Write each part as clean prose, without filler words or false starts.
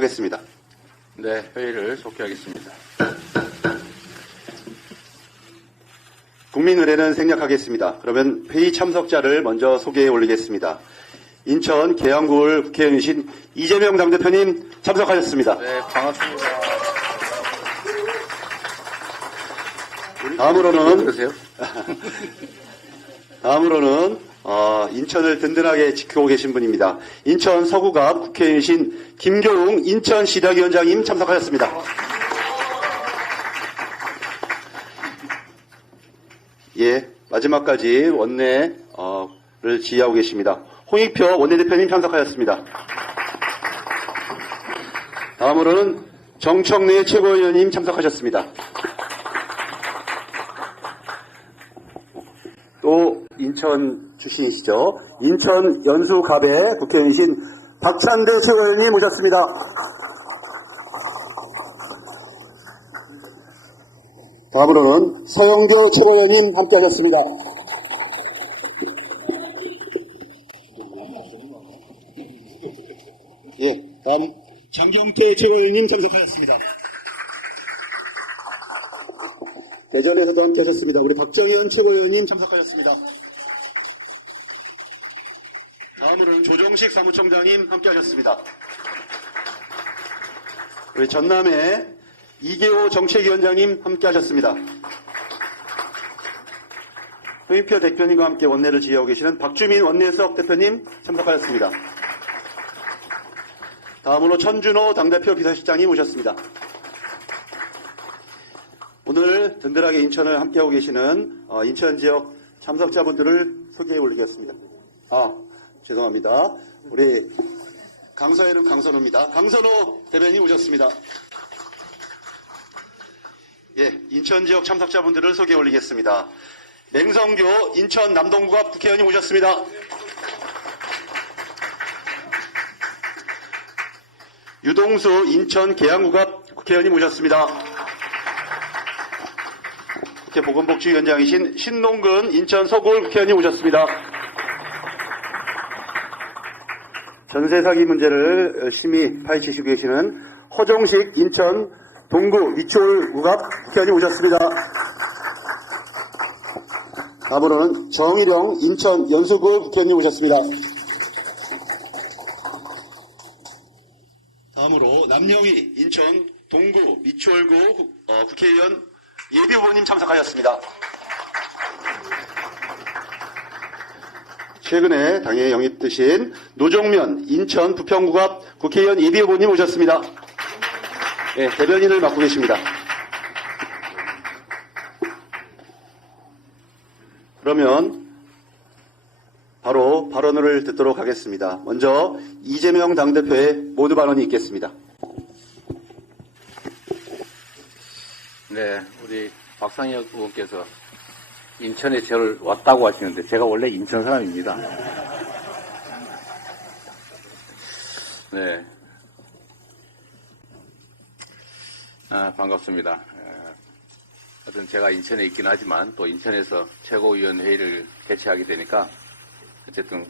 하겠습니다. 네, 회의를 속개하겠습니다. 국민의례는 생략하겠습니다. 그러면 회의 참석자를 먼저 소개해 올리겠습니다. 인천 계양구을 국회의원이신 이재명 당대표님 참석하셨습니다. 네, 반갑습니다. 다음으로는 인천을 든든하게 지키고 계신 분입니다. 인천 서구갑 국회의원이신 김교웅 인천시당위원장님 참석하셨습니다. 예, 마지막까지 원내를 지휘하고 계십니다. 홍익표 원내대표님 참석하셨습니다. 다음으로는 정청래 최고위원님 참석하셨습니다. 또 인천 출신이시죠. 인천 연수갑의 국회의원이신 박찬대 최고위원님 모셨습니다. 다음으로는 서영교 최고위원님 함께하셨습니다. 예, 다음 장경태 최고위원님 참석하셨습니다. 대전에서도 함께하셨습니다. 우리 박정현 최고위원님 참석하셨습니다. 다음으로는 조정식 사무총장님 함께하셨습니다. 우리 전남의 이계호 정책위원장님 함께하셨습니다. 홍익표 대표님과 함께 원내를 지휘하고 계시는 박주민 원내수석 대표님 참석하셨습니다. 다음으로 천준호 당대표 비서실장님 오셨습니다. 오늘 든든하게 인천을 함께하고 계시는 인천 지역 참석자분들을 소개해 올리겠습니다. 죄송합니다. 우리 강서에는 강선호입니다. 강선호 대변인 오셨습니다. 예, 인천 지역 참석자분들을 소개해 올리겠습니다. 맹성교 인천 남동구갑 국회의원님 오셨습니다. 유동수 인천 계양구갑 국회의원님 오셨습니다. 국회 보건복지위원장이신 신농근 인천 서구을 국회의원님 오셨습니다. 전세 사기 문제를 열심히 파헤치시고 계시는 허정식 인천 동구 미추홀구갑 국회의원님 오셨습니다. 다음으로는 정일영 인천 연수구 국회의원님 오셨습니다. 다음으로 남영희 인천 동구 미추홀구 국회의원 예비후보님 참석하셨습니다. 최근에 당에 영입되신 노정면 인천 부평구갑 국회의원 예비후보님 오셨습니다. 네, 대변인을 맡고 계십니다. 그러면 바로 발언을 듣도록 하겠습니다. 먼저 이재명 당대표의 모두 발언이 있겠습니다. 네, 우리 박상혁 의원께서 인천에 저를 왔다고 하시는데 제가 원래 인천 사람입니다. 네, 반갑습니다. 하여튼 제가 인천에 있긴 하지만 또 인천에서 최고위원회의를 개최하게 되니까 어쨌든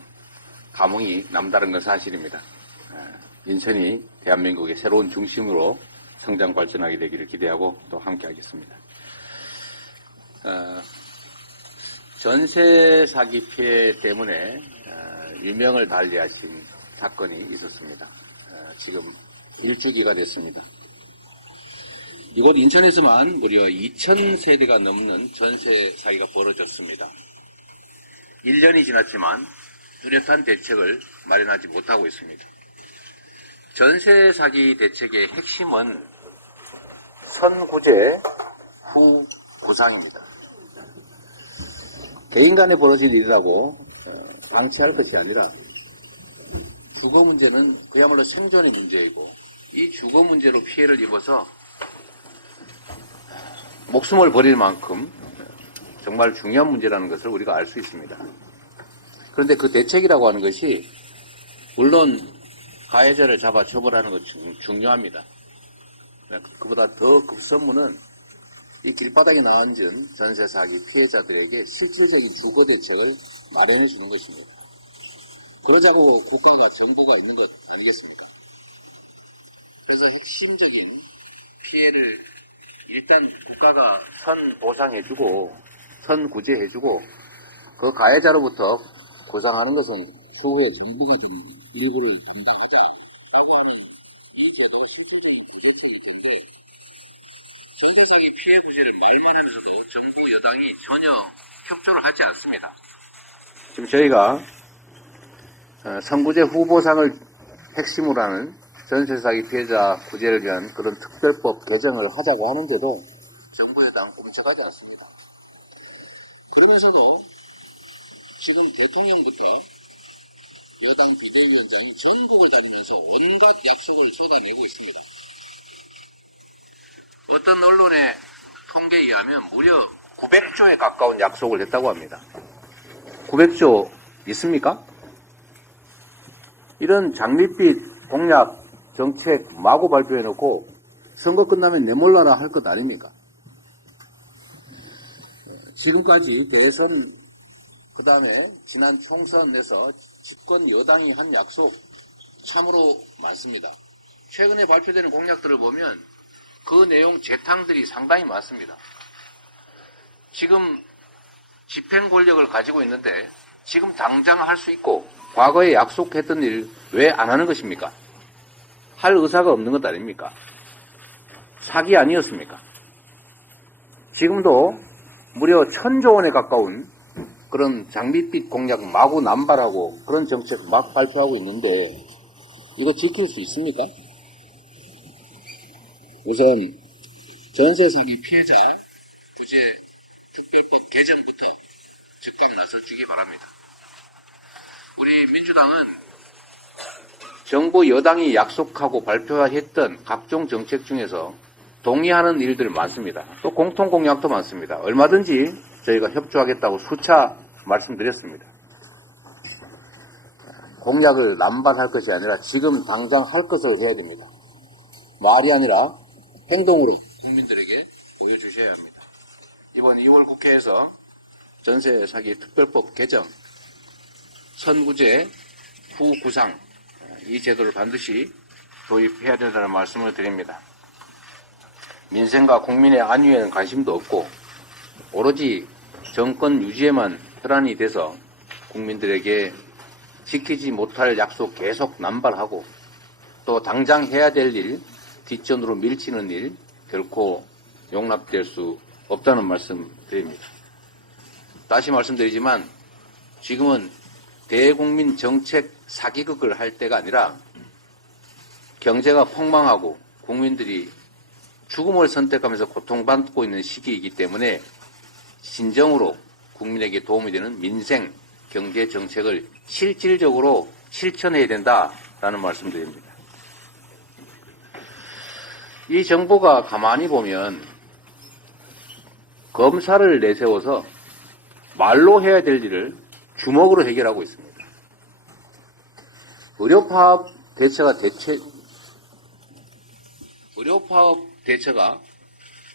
감흥이 남다른 건 사실입니다. 인천이 대한민국의 새로운 중심으로 성장 발전하게 되기를 기대하고 또 함께 하겠습니다. 전세 사기 피해 때문에 유명을 달리하신 사건이 있었습니다. 지금 일주기가 됐습니다. 이곳 인천에서만 무려 2,000세대가 넘는 전세 사기가 벌어졌습니다. 1년이 지났지만 뚜렷한 대책을 마련하지 못하고 있습니다. 전세 사기 대책의 핵심은 선구제 후 보상입니다. 개인 간에 벌어진 일이라고 방치할 것이 아니라 주거 문제는 그야말로 생존의 문제이고 이 주거 문제로 피해를 입어서 목숨을 버릴 만큼 정말 중요한 문제라는 것을 우리가 알 수 있습니다. 그런데 그 대책이라고 하는 것이 물론 가해자를 잡아 처벌하는 것이 중요합니다. 그보다 더 급선무는 이 길바닥에 나앉은 전세 사기 피해자들에게 실질적인 주거 대책을 마련해 주는 것입니다. 그러자고 국가가 정부가 있는 것 아니겠습니까? 그래서 핵심적인 피해를 일단 국가가 선 보상해주고 선 구제해주고 그 가해자로부터 보상하는 것은 추후에 정부가 좀 일부를 담당하자라고 하는 이 제도 실질적인 구조적일 텐데 정글상의 피해 구제를 말만 하면서도 정부 여당이 전혀 협조를 하지 않습니다. 지금 저희가 선구제 후보상을 핵심으로 하는 전세 사기 피해자 구제를 위한 그런 특별법 개정을 하자고 하는데도 정부 여당 꼼짝하지 않습니다. 그러면서도 지금 대통령부터 여당 비대위원장이 전국을 다니면서 온갖 약속을 쏟아내고 있습니다. 어떤 언론의 통계에 의하면 무려 900조에 가까운 약속을 했다고 합니다. 900조 있습니까? 이런 장밋빛 공약 정책 마구 발표해놓고 선거 끝나면 내몰라라 할 것 아닙니까? 지금까지 대선 그 다음에 지난 총선에서 집권 여당이 한 약속 참으로 많습니다. 최근에 발표되는 공약들을 보면 그 내용 재탕들이 상당히 많습니다. 지금 집행 권력을 가지고 있는데 지금 당장 할 수 있고 과거에 약속했던 일 왜 안 하는 것입니까? 할 의사가 없는 것 아닙니까? 사기 아니었습니까? 지금도 무려 1000조 원에 가까운 그런 장밋빛 공약 마구 남발하고 그런 정책 막 발표하고 있는데 이거 지킬 수 있습니까? 우선 전세 사기 피해자 구제 특별법 개정부터 즉각 나서주기 바랍니다. 우리 민주당은 정부 여당이 약속하고 발표했던 각종 정책 중에서 동의하는 일들이 많습니다. 또 공통 공약도 많습니다. 얼마든지 저희가 협조하겠다고 수차 말씀드렸습니다. 공약을 남발할 것이 아니라 지금 당장 할 것을 해야 됩니다. 말이 아니라 행동으로 국민들에게 보여주셔야 합니다. 이번 2월 국회에서 전세 사기 특별법 개정, 선구제 후 구상 이 제도를 반드시 도입해야 된다는 말씀을 드립니다. 민생과 국민의 안위에는 관심도 없고 오로지 정권 유지에만 혈안이 돼서 국민들에게 지키지 못할 약속 계속 남발하고 또 당장 해야 될 일, 뒷전으로 밀치는 일 결코 용납될 수 없다는 말씀 드립니다. 다시 말씀드리지만 지금은 대국민 정책 사기극을 할 때가 아니라 경제가 폭망하고 국민들이 죽음을 선택하면서 고통받고 있는 시기이기 때문에 진정으로 국민에게 도움이 되는 민생, 경제 정책을 실질적으로 실천해야 된다라는 말씀드립니다. 이 정부가 가만히 보면 검사를 내세워서 말로 해야 될 일을 주먹으로 해결하고 있습니다. 의료파업 대처가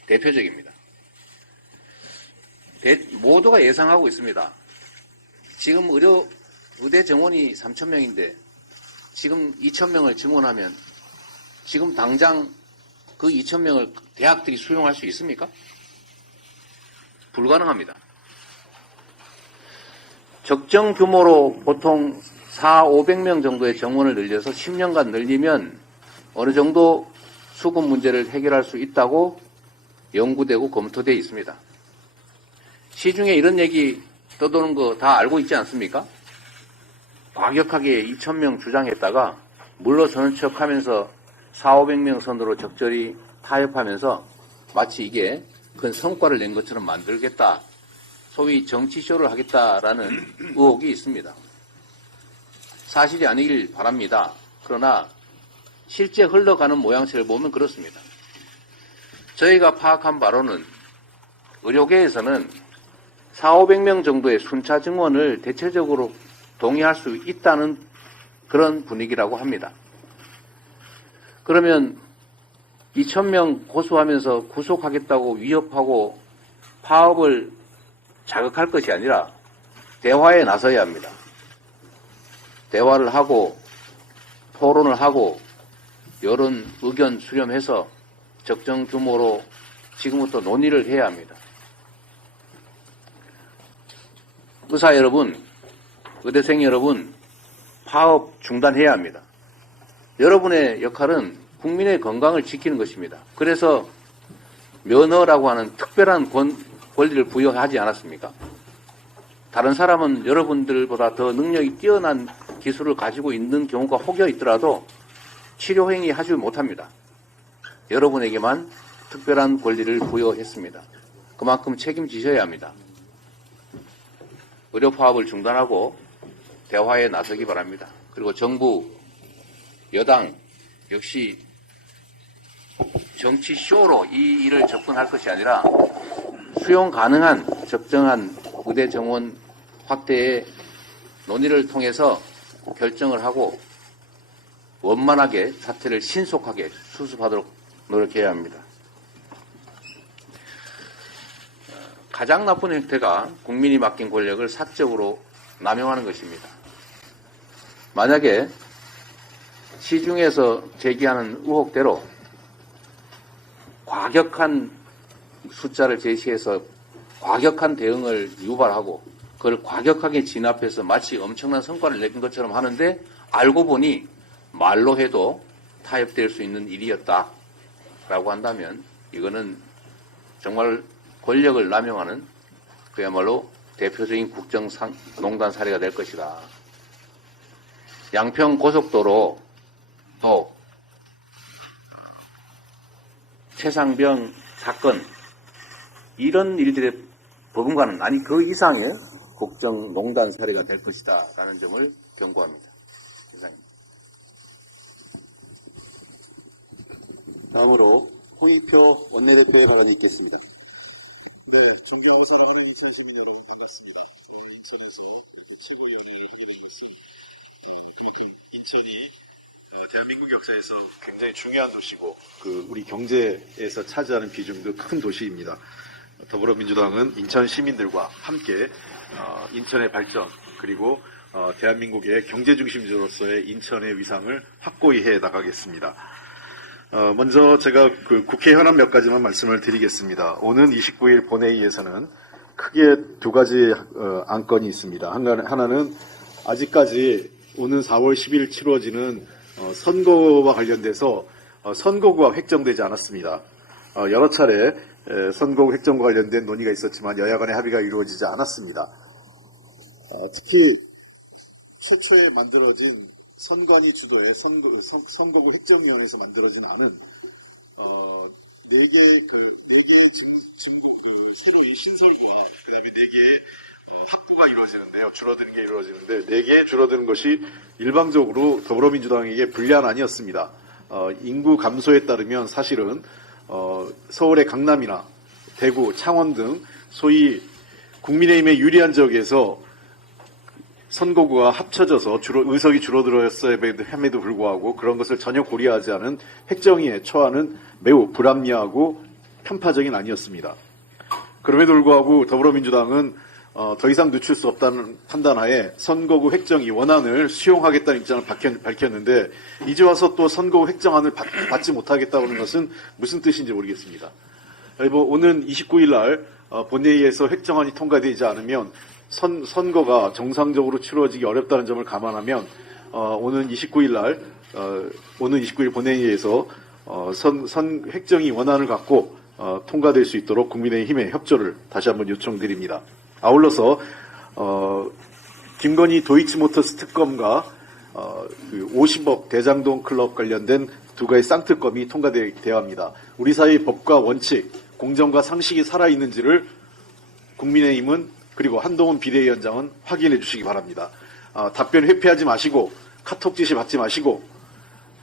대표적입니다. 모두가 예상하고 있습니다. 지금 의대 정원이 3,000명인데 지금 2,000명을 증원하면 지금 당장 그 2,000명을 대학들이 수용할 수 있습니까? 불가능합니다. 적정 규모로 보통 400~500명 정도의 정원을 늘려서 10년간 늘리면 어느 정도 수급 문제를 해결할 수 있다고 연구되고 검토되어 있습니다. 시중에 이런 얘기 떠도는 거 다 알고 있지 않습니까? 과격하게 2,000명 주장했다가 물러서는 척하면서 400~500명 선으로 적절히 타협하면서 마치 이게 큰 성과를 낸 것처럼 만들겠다. 소위 정치쇼를 하겠다라는 의혹이 있습니다. 사실이 아니길 바랍니다. 그러나 실제 흘러가는 모양새를 보면 그렇습니다. 저희가 파악한 바로는 의료계에서는 400~500명 정도의 순차 증원을 대체적으로 동의할 수 있다는 그런 분위기라고 합니다. 그러면 2,000명 고소하면서 구속하겠다고 위협하고 파업을 자극할 것이 아니라 대화에 나서야 합니다. 대화를 하고 토론을 하고 여론 의견 수렴해서 적정 규모로 지금부터 논의를 해야 합니다. 의사 여러분, 의대생 여러분, 파업 중단해야 합니다. 여러분의 역할은 국민의 건강을 지키는 것입니다. 그래서 면허라고 하는 특별한 권리를 부여하지 않았습니까? 다른 사람은 여러분들보다 더 능력이 뛰어난 기술을 가지고 있는 경우가 혹여 있더라도 치료 행위 하지 못합니다. 여러분에게만 특별한 권리를 부여했습니다. 그만큼 책임지셔야 합니다. 의료 파업을 중단하고 대화에 나서기 바랍니다. 그리고 정부, 여당 역시 정치 쇼로 이 일을 접근할 것이 아니라 수용 가능한 적정한 의대 정원 확대의 논의를 통해서 결정을 하고 원만하게 사태를 신속하게 수습하도록 노력해야 합니다. 가장 나쁜 형태가 국민이 맡긴 권력을 사적으로 남용하는 것입니다. 만약에 시중에서 제기하는 의혹대로 과격한 숫자를 제시해서 과격한 대응을 유발하고 그걸 과격하게 진압해서 마치 엄청난 성과를 낸 것처럼 하는데 알고 보니 말로 해도 타협될 수 있는 일이었다라고 한다면 이거는 정말 권력을 남용하는 그야말로 대표적인 국정농단 사례가 될 것이다. 양평 고속도로 또 최상병 사건 이런 일들의 버금가는 아니 그 이상의 국정농단 사례가 될 것이다 라는 점을 경고합니다. 이상입니다. 다음으로 홍익표 원내대표의 발언이 있겠습니다. 네, 존경하고 사랑하는 인천 시민 여러분 반갑습니다. 오늘 인천에서 이렇게 최고위원회를 하게 된 것은 그만큼 인천이 대한민국 역사에서 굉장히 중요한 도시고 우리 경제에서 차지하는 비중도 큰 도시입니다. 더불어민주당은 인천 시민들과 함께 인천의 발전 그리고 대한민국의 경제중심지로서의 인천의 위상을 확고히 해 나가겠습니다. 먼저 제가 국회 현안 몇 가지만 말씀을 드리겠습니다. 오는 29일 본회의에서는 크게 두 가지 안건이 있습니다. 하나는 아직까지 오는 4월 10일 치러지는 선거와 관련돼서 선거구가 획정되지 않았습니다. 여러 차례 선거구 획정과 관련된 논의가 있었지만 여야 간의 합의가 이루어지지 않았습니다. 특히 최초에 만들어진 선관위 주도의 선거구 획정위원회에서 만들어진 안은 네 개의 새로의 신설구와 그다음에 네 개의 확보가 이루어지는데요. 줄어드는 게 이루어지는데 네 개의 줄어드는 것이 일방적으로 더불어민주당에게 불리한 안이었습니다. 인구 감소에 따르면 사실은 서울의 강남이나 대구, 창원 등 소위 국민의힘에 유리한 지역에서 선거구가 합쳐져서 의석이 줄어들었어야 함에도 불구하고 그런 것을 전혀 고려하지 않은 획정위의 처하는 매우 불합리하고 편파적인 안이었습니다. 그럼에도 불구하고 더불어민주당은 더 이상 늦출 수 없다는 판단하에 선거구 획정위 원안을 수용하겠다는 입장을 밝혔는데 이제 와서 또 선거구 획정안을 받지 못하겠다고 하는 것은 무슨 뜻인지 모르겠습니다. 오는 29일 날 본회의에서 획정안이 통과되지 않으면 선거가 정상적으로 치러지기 어렵다는 점을 감안하면 오는 29일 본회의에서 획정위 원안을 갖고 통과될 수 있도록 국민의힘의 협조를 다시 한번 요청드립니다. 아울러서 김건희 도이치모터스 특검과 50억 대장동 클럽 관련된 두 가지 쌍특검이 통과되어야 합니다. 우리 사회의 법과 원칙, 공정과 상식이 살아있는지를 국민의힘은 그리고 한동훈 비대위원장은 확인해 주시기 바랍니다. 답변 회피하지 마시고 카톡 지시 받지 마시고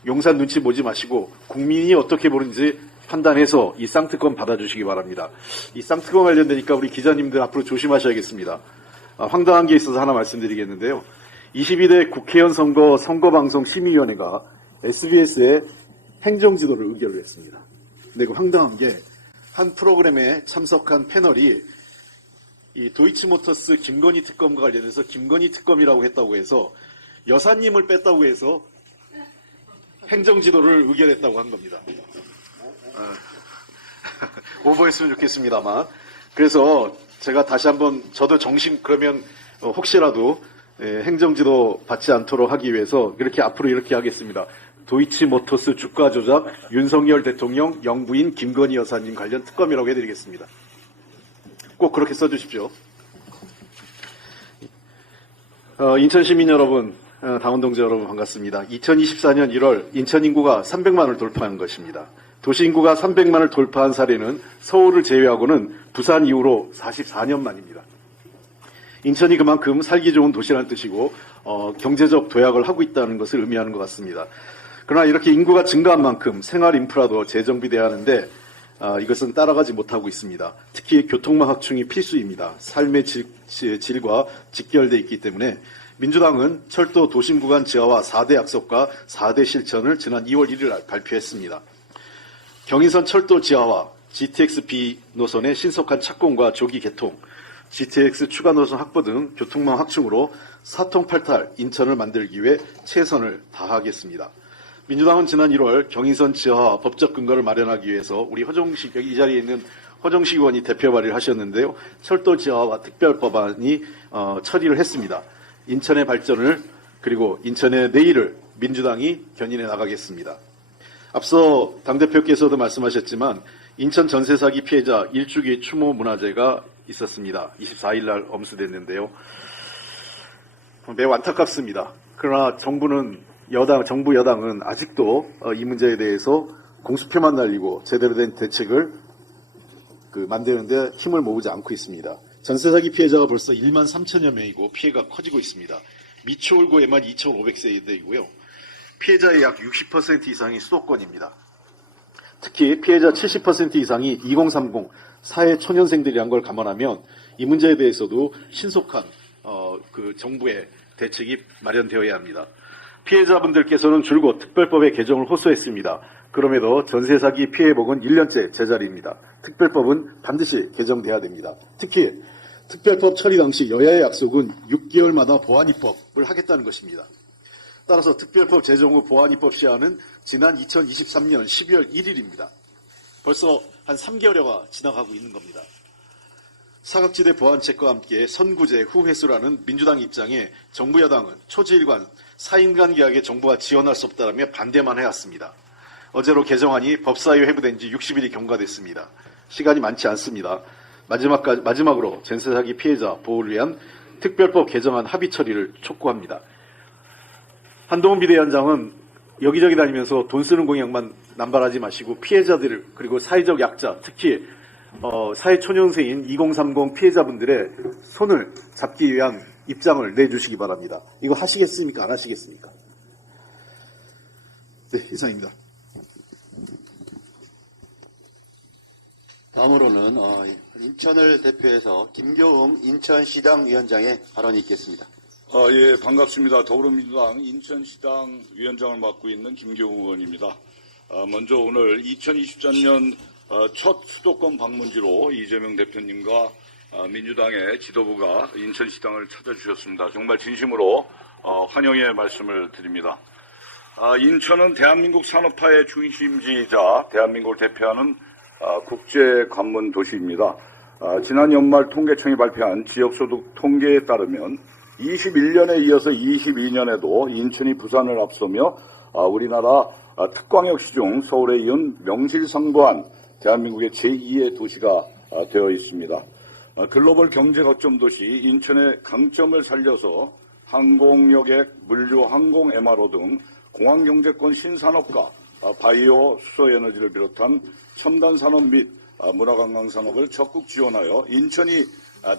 용산 눈치 보지 마시고 국민이 어떻게 보는지 판단해서 이 쌍특검 받아주시기 바랍니다. 이 쌍특검 관련되니까 우리 기자님들 앞으로 조심하셔야겠습니다. 황당한 게 있어서 하나 말씀드리겠는데요. 22대 국회의원 선거방송 심의위원회가 SBS에 행정지도를 의결을 했습니다. 근데 그 황당한 게 한 프로그램에 참석한 패널이 이 도이치모터스 김건희 특검과 관련해서 김건희 특검이라고 했다고 해서 여사님을 뺐다고 해서 행정지도를 의결했다고 한 겁니다. 오버했으면 좋겠습니다만. 그래서 제가 다시 한번 저도 그러면 혹시라도 행정지도 받지 않도록 하기 위해서 그렇게 앞으로 이렇게 하겠습니다. 도이치모터스 주가 조작 윤석열 대통령 영부인 김건희 여사님 관련 특검이라고 해드리겠습니다. 꼭 그렇게 써주십시오. 인천 시민 여러분, 당원동지 여러분 반갑습니다. 2024년 1월 인천 인구가 300만을 돌파한 것입니다. 도시 인구가 300만을 돌파한 사례는 서울을 제외하고는 부산 이후로 44년 만입니다. 인천이 그만큼 살기 좋은 도시라는 뜻이고 경제적 도약을 하고 있다는 것을 의미하는 것 같습니다. 그러나 이렇게 인구가 증가한 만큼 생활 인프라도 재정비돼야 하는데 이것은 따라가지 못하고 있습니다. 특히 교통망 확충이 필수입니다. 삶의 질과 직결되어 있기 때문에 민주당은 철도 도심 구간 지하화 4대 약속과 4대 실천을 지난 2월 1일 발표했습니다. 경인선 철도 지하화, GTX-B 노선의 신속한 착공과 조기 개통, GTX 추가 노선 확보 등 교통망 확충으로 사통팔탈 인천을 만들기 위해 최선을 다하겠습니다. 민주당은 지난 1월 경인선 지하화 법적 근거를 마련하기 위해서 우리 허정식, 여기 이 자리에 있는 허정식 의원이 대표 발의를 하셨는데요. 철도 지하화 특별법안이 처리를 했습니다. 인천의 발전을 그리고 인천의 내일을 민주당이 견인해 나가겠습니다. 앞서 당대표께서도 말씀하셨지만 인천 전세 사기 피해자 일주기 추모 문화제가 있었습니다. 24일 날 엄수됐는데요. 매우 안타깝습니다. 그러나 정부 여당은 아직도 이 문제에 대해서 공수표만 날리고 제대로 된 대책을 만드는데 힘을 모으지 않고 있습니다. 전세 사기 피해자가 벌써 1만 3천여 명이고 피해가 커지고 있습니다. 미추홀구에만 2,500세대이고요. 피해자의 약 60% 이상이 수도권입니다. 특히 피해자 70% 이상이 2030 사회 초년생들이란 걸 감안하면 이 문제에 대해서도 신속한 정부의 대책이 마련되어야 합니다. 피해자분들께서는 줄곧 특별법의 개정을 호소했습니다. 그럼에도 전세 사기 피해복은 1년째 제자리입니다. 특별법은 반드시 개정돼야 됩니다. 특히 특별법 처리 당시 여야의 약속은 6개월마다 보완 입법을 하겠다는 것입니다. 따라서 특별법 제정 후 보완 입법 시한은 지난 2023년 12월 1일입니다. 벌써 한 3개월여가 지나가고 있는 겁니다. 사각지대 보완책과 함께 선구제 후회수라는 민주당 입장에 정부 여당은 초지일관 4인간 계약에 정부가 지원할 수 없다라며 반대만 해왔습니다. 어제로 개정안이 법사위에 회부된 지 60일이 경과됐습니다. 시간이 많지 않습니다. 마지막으로 전세 사기 피해자 보호를 위한 특별법 개정안 합의 처리를 촉구합니다. 한동훈 비대위원장은 여기저기 다니면서 돈 쓰는 공약만 남발하지 마시고 피해자들 그리고 사회적 약자 특히 사회 초년생인 2030 피해자분들의 손을 잡기 위한 입장을 내주시기 바랍니다. 이거 하시겠습니까? 안 하시겠습니까? 네, 이상입니다. 다음으로는 인천을 대표해서 김교웅 인천시당 위원장의 발언이 있겠습니다. 예, 반갑습니다. 더불어민주당 인천시당 위원장을 맡고 있는 김교웅 의원입니다. 먼저 오늘 2023년 첫 수도권 방문지로 이재명 대표님과 민주당의 지도부가 인천시당을 찾아주셨습니다. 정말 진심으로 환영의 말씀을 드립니다. 인천은 대한민국 산업화의 중심지이자 대한민국을 대표하는 국제 관문 도시입니다. 지난 연말 통계청이 발표한 지역소득 통계에 따르면 21년에 이어서 22년에도 인천이 부산을 앞서며 우리나라 특광역시 중 서울에 이은 명실상부한 대한민국의 제2의 도시가 되어 있습니다. 글로벌 경제 거점 도시 인천의 강점을 살려서 항공여객, 물류, 항공 MRO 등 공항경제권 신산업과 바이오, 수소에너지를 비롯한 첨단 산업 및 문화관광산업을 적극 지원하여 인천이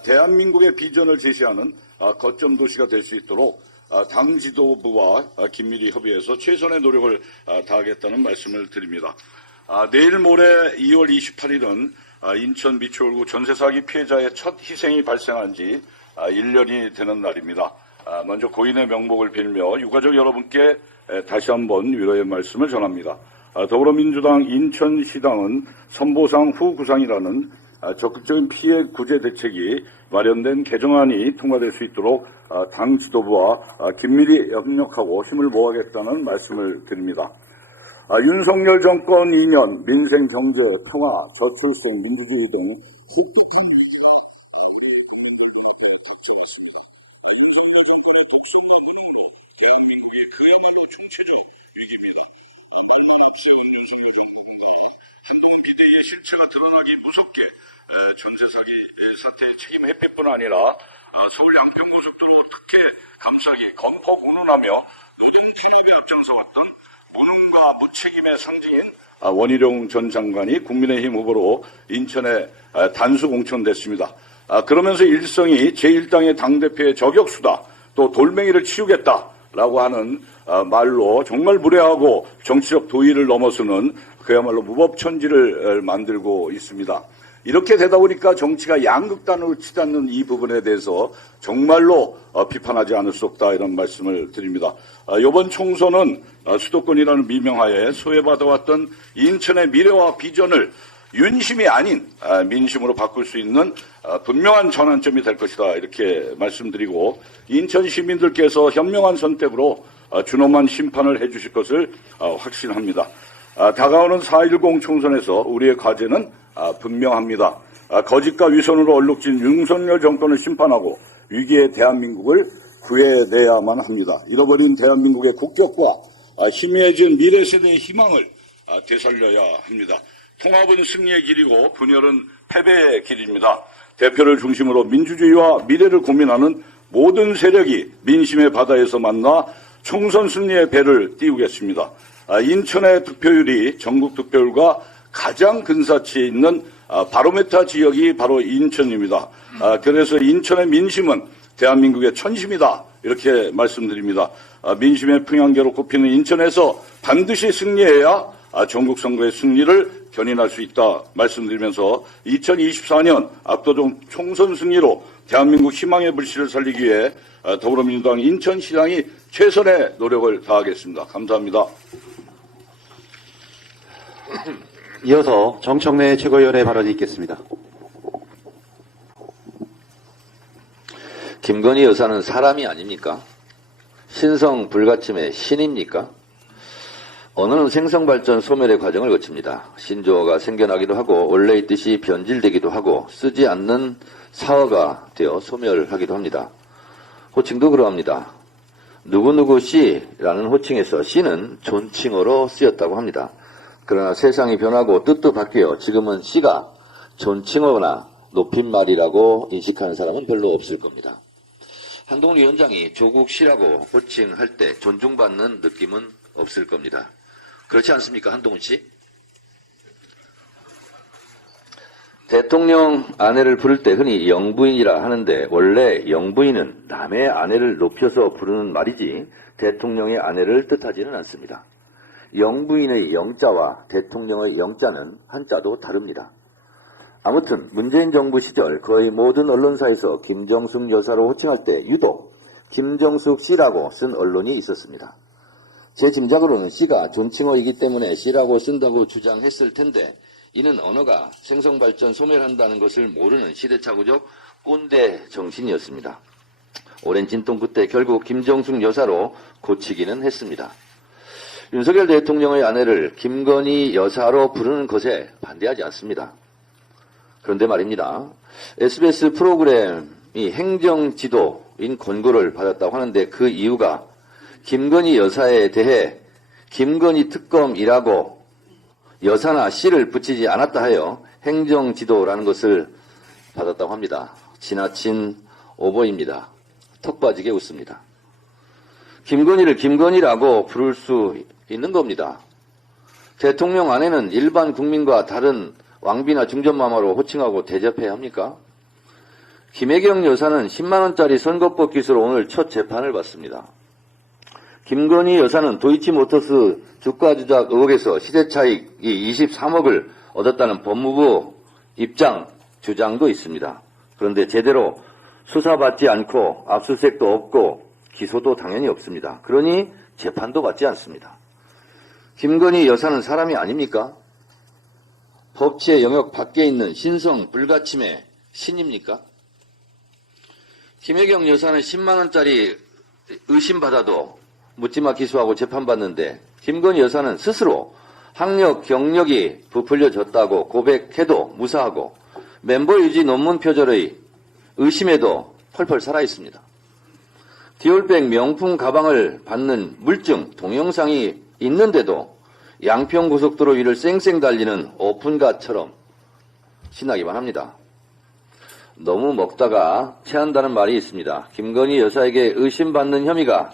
대한민국의 비전을 제시하는 거점 도시가 될 수 있도록 당 지도부와 긴밀히 협의해서 최선의 노력을 다하겠다는 말씀을 드립니다. 내일 모레 2월 28일은 인천 미추홀구 전세 사기 피해자의 첫 희생이 발생한 지 1년이 되는 날입니다. 먼저 고인의 명복을 빌며 유가족 여러분께 다시 한번 위로의 말씀을 전합니다. 더불어민주당 인천시당은 선보상 후 구상이라는 적극적인 피해 구제 대책이 마련된 개정안이 통과될 수 있도록 당 지도부와 긴밀히 협력하고 힘을 모아야겠다는 말씀을 드립니다. 윤석열 정권 2년 민생, 경제, 평화, 저출생, 민주주의 등 획득한 위기가 우리 국민들과 함께 닥쳐왔습니다. 윤석열 정권의 독선과 무능으로 대한민국이 그야말로 총체적 위기입니다. 말만 앞세운 윤석열 정권과 한동훈 비대위의 실체가 드러나기 무섭게 전세 사기 사태의 책임 회피뿐 아니라 서울 양평고속도로 특혜 감싸기, 검거 공론하며 노동 탄압에 앞장서왔던 무능과 무책임의 상징인 원희룡 전 장관이 국민의힘 후보로 인천에 단수 공천됐습니다. 그러면서 일성이 제1당의 당대표의 저격수다, 또 돌멩이를 치우겠다라고 하는 말로 정말 무례하고 정치적 도의를 넘어서는 그야말로 무법천지를 만들고 있습니다. 이렇게 되다 보니까 정치가 양극단으로 치닫는 이 부분에 대해서 정말로 비판하지 않을 수 없다, 이런 말씀을 드립니다. 이번 총선은 수도권이라는 미명하에 소외받아왔던 인천의 미래와 비전을 윤심이 아닌 민심으로 바꿀 수 있는 분명한 전환점이 될 것이다, 이렇게 말씀드리고, 인천 시민들께서 현명한 선택으로 준엄한 심판을 해주실 것을 확신합니다. 다가오는 4.10 총선에서 우리의 과제는 분명합니다. 거짓과 위선으로 얼룩진 윤석열 정권을 심판하고 위기의 대한민국을 구해내야만 합니다. 잃어버린 대한민국의 국격과 희미해진 미래 세대의 희망을 되살려야 합니다. 통합은 승리의 길이고 분열은 패배의 길입니다. 대표를 중심으로 민주주의와 미래를 고민하는 모든 세력이 민심의 바다에서 만나 총선 승리의 배를 띄우겠습니다. 인천의 득표율이 전국 득표율과 가장 근사치에 있는 바로메타 지역이 바로 인천입니다. 그래서 인천의 민심은 대한민국의 천심이다, 이렇게 말씀드립니다. 민심의 평양계로 꼽히는 인천에서 반드시 승리해야 전국 선거의 승리를 견인할 수 있다 말씀드리면서 2024년 압도적 총선 승리로 대한민국 희망의 불씨를 살리기 위해 더불어민주당 인천시장이 최선의 노력을 다하겠습니다. 감사합니다. 이어서 정청래 최고위원의 발언이 있겠습니다. 김건희 여사는 사람이 아닙니까? 신성 불가침의 신입니까? 언어는 생성발전 소멸의 과정을 거칩니다. 신조어가 생겨나기도 하고 원래 있듯이 변질되기도 하고 쓰지 않는 사어가 되어 소멸하기도 합니다. 호칭도 그러합니다. 누구누구 씨라는 호칭에서 씨는 존칭어로 쓰였다고 합니다. 그러나 세상이 변하고 뜻도 바뀌어 지금은 씨가 존칭어나 높임말이라고 인식하는 사람은 별로 없을 겁니다. 한동훈 위원장이 조국 씨라고 호칭할 때 존중받는 느낌은 없을 겁니다. 그렇지 않습니까, 한동훈 씨? 대통령 아내를 부를 때 흔히 영부인이라 하는데 원래 영부인은 남의 아내를 높여서 부르는 말이지 대통령의 아내를 뜻하지는 않습니다. 영부인의 영자와 대통령의 영자는 한자도 다릅니다. 아무튼 문재인 정부 시절 거의 모든 언론사에서 김정숙 여사로 호칭할 때 유독 김정숙 씨라고 쓴 언론이 있었습니다. 제 짐작으로는 씨가 존칭어이기 때문에 씨라고 쓴다고 주장했을 텐데 이는 언어가 생성발전 소멸한다는 것을 모르는 시대착오적 꼰대 정신이었습니다. 오랜 진통 끝에 결국 김정숙 여사로 고치기는 했습니다. 윤석열 대통령의 아내를 김건희 여사로 부르는 것에 반대하지 않습니다. 그런데 말입니다. SBS 프로그램이 행정지도인 권고를 받았다고 하는데 그 이유가 김건희 여사에 대해 김건희 특검이라고 여사나 씨를 붙이지 않았다 하여 행정지도라는 것을 받았다고 합니다. 지나친 오버입니다. 턱 빠지게 웃습니다. 김건희를 김건희라고 부를 수 있는 겁니다. 대통령 아내는 일반 국민과 다른 왕비나 중전마마로 호칭하고 대접해야 합니까? 김혜경 여사는 10만원짜리 선거법 기소로 오늘 첫 재판을 받습니다. 김건희 여사는 도이치모터스 주가 조작 의혹에서 시세차익이 23억을 얻었다는 법무부 주장도 있습니다. 그런데 제대로 수사받지 않고 압수수색도 없고 기소도 당연히 없습니다. 그러니 재판도 받지 않습니다. 김건희 여사는 사람이 아닙니까? 법치의 영역 밖에 있는 신성 불가침의 신입니까? 김혜경 여사는 10만원짜리 의심받아도 묻지마 기소하고 재판받는데 김건희 여사는 스스로 학력, 경력이 부풀려졌다고 고백해도 무사하고 멤버 유지 논문 표절의 의심에도 펄펄 살아있습니다. 디올백 명품 가방을 받는 물증, 동영상이 있는데도 양평고속도로 위를 쌩쌩 달리는 오픈카처럼 신나기만 합니다. 너무 먹다가 체한다는 말이 있습니다. 김건희 여사에게 의심받는 혐의가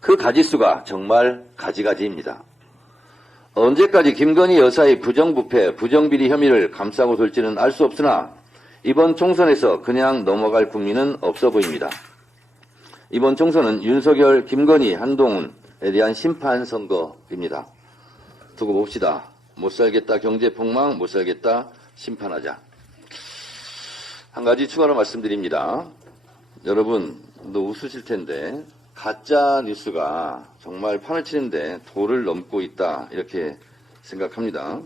그 가지수가 정말 가지가지입니다. 언제까지 김건희 여사의 부정부패, 부정비리 혐의를 감싸고 돌지는 알 수 없으나 이번 총선에서 그냥 넘어갈 국민은 없어 보입니다. 이번 총선은 윤석열, 김건희, 한동훈에 대한 심판 선거입니다. 두고 봅시다. 못 살겠다 경제폭망, 못 살겠다 심판하자. 한 가지 추가로 말씀드립니다. 여러분, 웃으실 텐데 가짜 뉴스가 정말 판을 치는데 도를 넘고 있다 이렇게 생각합니다.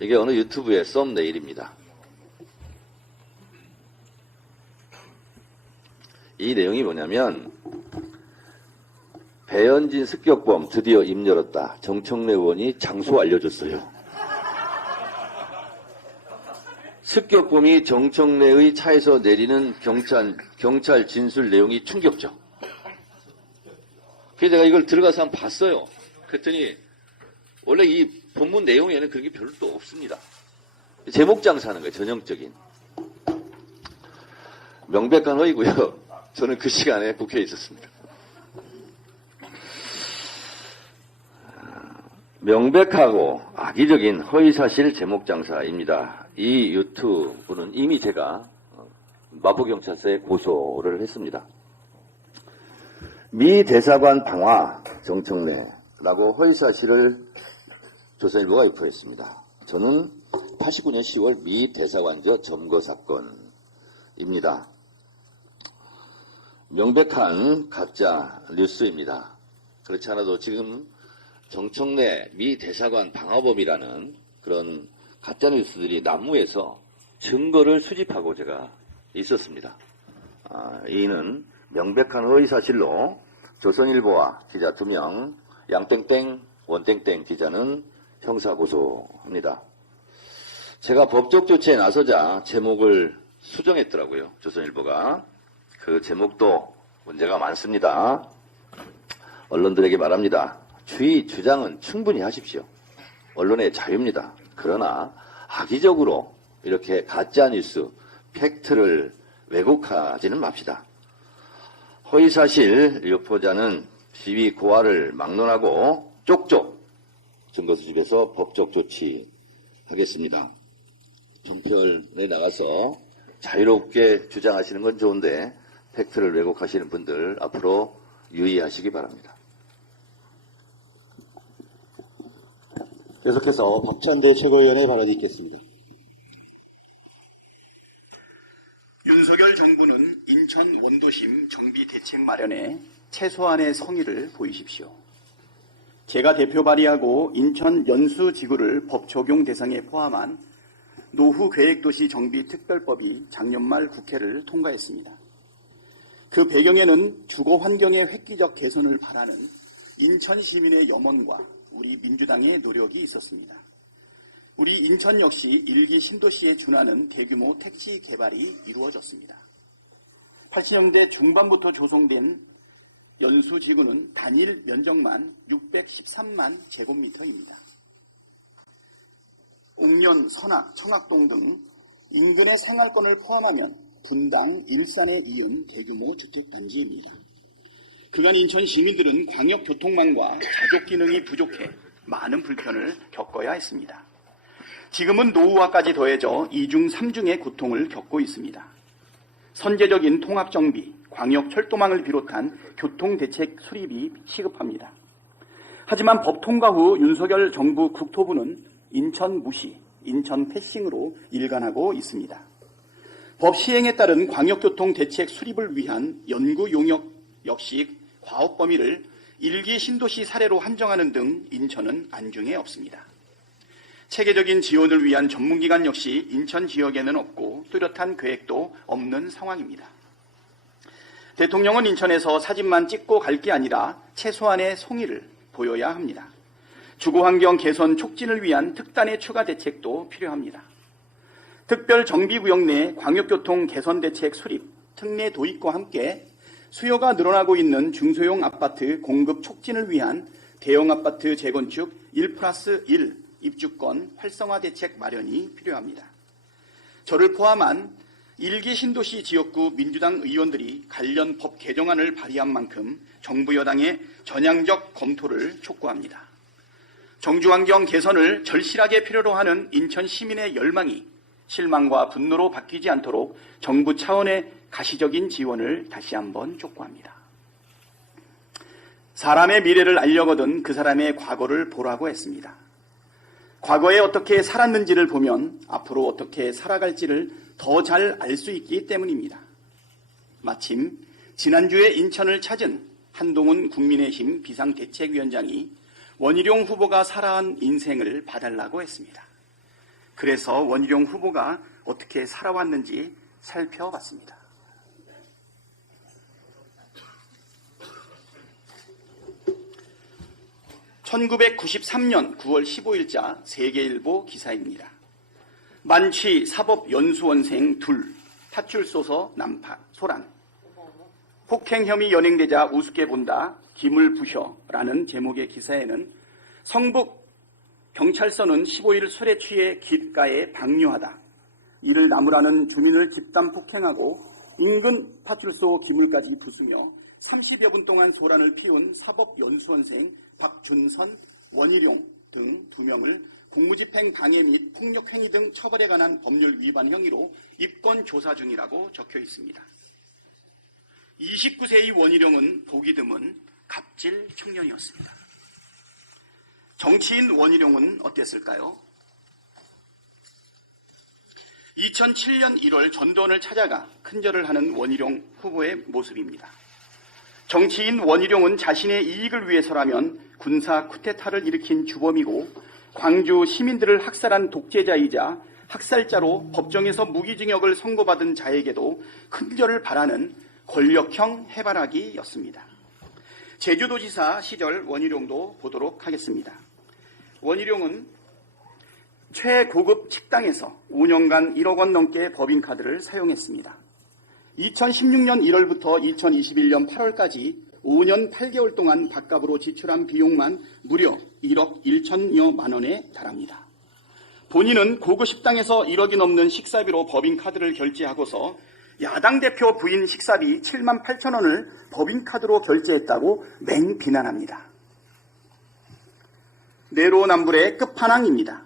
이게 어느 유튜브의 썸네일입니다. 이 내용이 뭐냐면 배현진 습격범 드디어 입 열었다. 정청래 의원이 장소 알려줬어요. 습격범이 정청래의 차에서 내리는 경찰 진술 내용이 충격적. 그래서 내가 이걸 들어가서 한번 봤어요. 그랬더니 원래 이 본문 내용에는 그런 게 별로 또 없습니다. 제목 장사하는 거예요. 전형적인. 명백한 허위고요. 저는 그 시간에 국회에 있었습니다. 명백하고 악의적인 허위사실 제목 장사입니다. 이 유튜브는 이미 제가 마포경찰서에 고소를 했습니다. 미 대사관 방화 정청래라고 허위사실을 조선일보가 유포했습니다. 저는 89년 10월 미 대사관저 점거 사건입니다. 명백한 가짜 뉴스입니다. 그렇지 않아도 지금 정청래 미 대사관 방화범이라는 그런 가짜 뉴스들이 난무해서 증거를 수집하고 제가 있었습니다. 이는 명백한 허위사실로 조선일보와 기자 2명, 양땡땡, 원땡땡 기자는 형사고소합니다. 제가 법적 조치에 나서자 제목을 수정했더라고요. 조선일보가. 그 제목도 문제가 많습니다. 언론들에게 말합니다. 주의 주장은 충분히 하십시오. 언론의 자유입니다. 그러나 악의적으로 이렇게 가짜뉴스, 팩트를 왜곡하지는 맙시다. 허위사실 유포자는 시위 고하를 막론하고 쪽쪽 증거 수집해서 법적 조치하겠습니다. 종편에 나가서 자유롭게 주장하시는 건 좋은데 팩트를 왜곡하시는 분들 앞으로 유의하시기 바랍니다. 계속해서 박찬대 최고위원의 발언이 있겠습니다. 윤석열 정부는 인천 원도심 정비 대책 마련에 최소한의 성의를 보이십시오. 제가 대표 발의하고 인천 연수지구를 법 적용 대상에 포함한 노후 계획도시 정비 특별법이 작년 말 국회를 통과했습니다. 그 배경에는 주거 환경의 획기적 개선을 바라는 인천 시민의 염원과 우리 민주당의 노력이 있었습니다. 우리 인천 역시 1기 신도시에 준하는 대규모 택지 개발이 이루어졌습니다. 80년대 중반부터 조성된 연수지구는 단일 면적만 613만 제곱미터입니다. 옥면, 선악, 청학동 등 인근의 생활권을 포함하면 분당, 일산에 이은 대규모 주택단지입니다. 그간 인천 시민들은 광역교통망과 자족 기능이 부족해 많은 불편을 겪어야 했습니다. 지금은 노후화까지 더해져 2중, 3중의 고통을 겪고 있습니다. 선제적인 통합정비, 광역철도망을 비롯한 교통대책 수립이 시급합니다. 하지만 법 통과 후 윤석열 정부 국토부는 인천 무시, 인천 패싱으로 일관하고 있습니다. 법 시행에 따른 광역교통대책 수립을 위한 연구 용역 역시 과업 범위를 1기 신도시 사례로 한정하는 등 인천은 안중에 없습니다. 체계적인 지원을 위한 전문기관 역시 인천 지역에는 없고 뚜렷한 계획도 없는 상황입니다. 대통령은 인천에서 사진만 찍고 갈 게 아니라 최소한의 성의를 보여야 합니다. 주거환경 개선 촉진을 위한 특단의 추가 대책도 필요합니다. 특별 정비구역 내 광역교통 개선 대책 수립, 특례 도입과 함께 수요가 늘어나고 있는 중소형 아파트 공급 촉진을 위한 대형 아파트 재건축 1+1 입주권 활성화 대책 마련이 필요합니다. 저를 포함한 1기 신도시 지역구 민주당 의원들이 관련 법 개정안을 발의한 만큼 정부 여당의 전향적 검토를 촉구합니다. 정주환경 개선을 절실하게 필요로 하는 인천 시민의 열망이 실망과 분노로 바뀌지 않도록 정부 차원의 가시적인 지원을 다시 한번 촉구합니다. 사람의 미래를 알려거든 그 사람의 과거를 보라고 했습니다. 과거에 어떻게 살았는지를 보면 앞으로 어떻게 살아갈지를 더 잘 알 수 있기 때문입니다. 마침 지난주에 인천을 찾은 한동훈 국민의힘 비상대책위원장이 원희룡 후보가 살아온 인생을 봐달라고 했습니다. 그래서 원희룡 후보가 어떻게 살아왔는지 살펴봤습니다. (1993년 9월 15일자) 세계일보 기사입니다. 만취 사법연수원생 둘, 파출소서 난파, 소란. 폭행 혐의 연행되자 우습게 본다, 기물 부셔라는 제목의 기사에는 성북 경찰서는 15일 술에 취해 길가에 방류하다, 이를 나무라는 주민을 집단 폭행하고 인근 파출소 기물까지 부수며 30여 분 동안 소란을 피운 사법연수원생 박준선, 원희룡 등 2명을 공무집행 방해 및 폭력행위 등 처벌에 관한 법률 위반 혐의로 입건 조사 중이라고 적혀 있습니다. 29세의 원희룡은 보기 드문 갑질 청년이었습니다. 정치인 원희룡은 어땠을까요? 2007년 1월 전두환을 찾아가 큰절을 하는 원희룡 후보의 모습입니다. 정치인 원희룡은 자신의 이익을 위해서라면 군사 쿠데타를 일으킨 주범이고 광주 시민들을 학살한 독재자이자 학살자로 법정에서 무기징역을 선고받은 자에게도 큰절을 바라는 권력형 해바라기였습니다. 제주도지사 시절 원희룡도 보도록 하겠습니다. 원희룡은 최고급 식당에서 5년간 1억 원 넘게 법인카드를 사용했습니다. 2016년 1월부터 2021년 8월까지 5년 8개월 동안 밥값으로 지출한 비용만 무려 1억 1천여만 원에 달합니다. 본인은 고급 식당에서 1억이 넘는 식사비로 법인카드를 결제하고서 야당 대표 부인 식사비 7만 8천 원을 법인카드로 결제했다고 맹비난합니다. 내로남불의 끝판왕입니다.